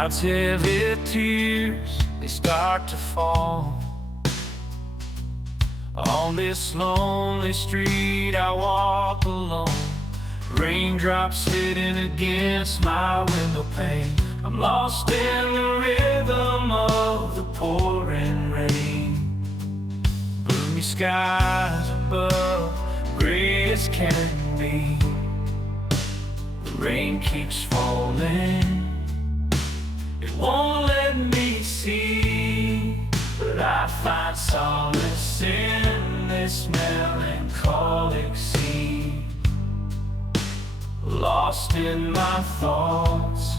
Clouds heavy tears, they start to fall. On this lonely street I walk alone, raindrops hitting against my window pane. I'm lost in the rhythm of the pouring rain. Gloomy skies above, gray as can be. The rain keeps falling, it won't let me see. But I find solace in this melancholic sea. Lost in my thoughts,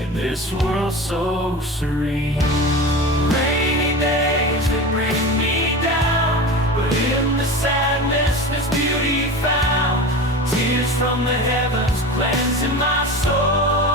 in this world so serene. Rainy days that bring me down, but in the sadness there's beauty found. Tears from the heavens cleansing my soul.